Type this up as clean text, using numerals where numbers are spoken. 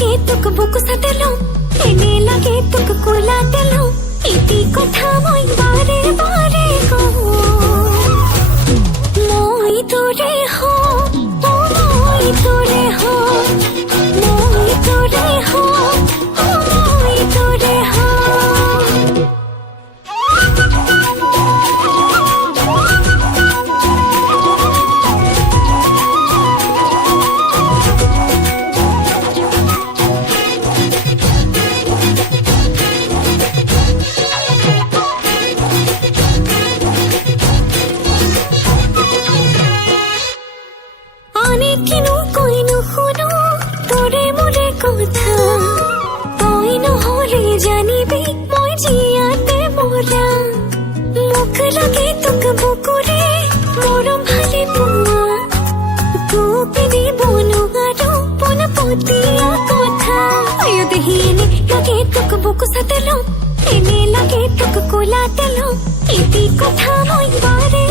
लगे तुक बुक सतलो एने लगे तुक कोला तलो इति कथा মই बारे बारे को মই তোরে हो মই তোরে हो মই তোরে हो মই তোরে हो लगे तुक बुकुरे मोरम भाले पुआ तू पिदी बोनु गारो पुन पोतिया कोथा आयो दहीने लगे तुक बुकु सतलो एने लगे तुक कोला तलो इति कथा মই बारे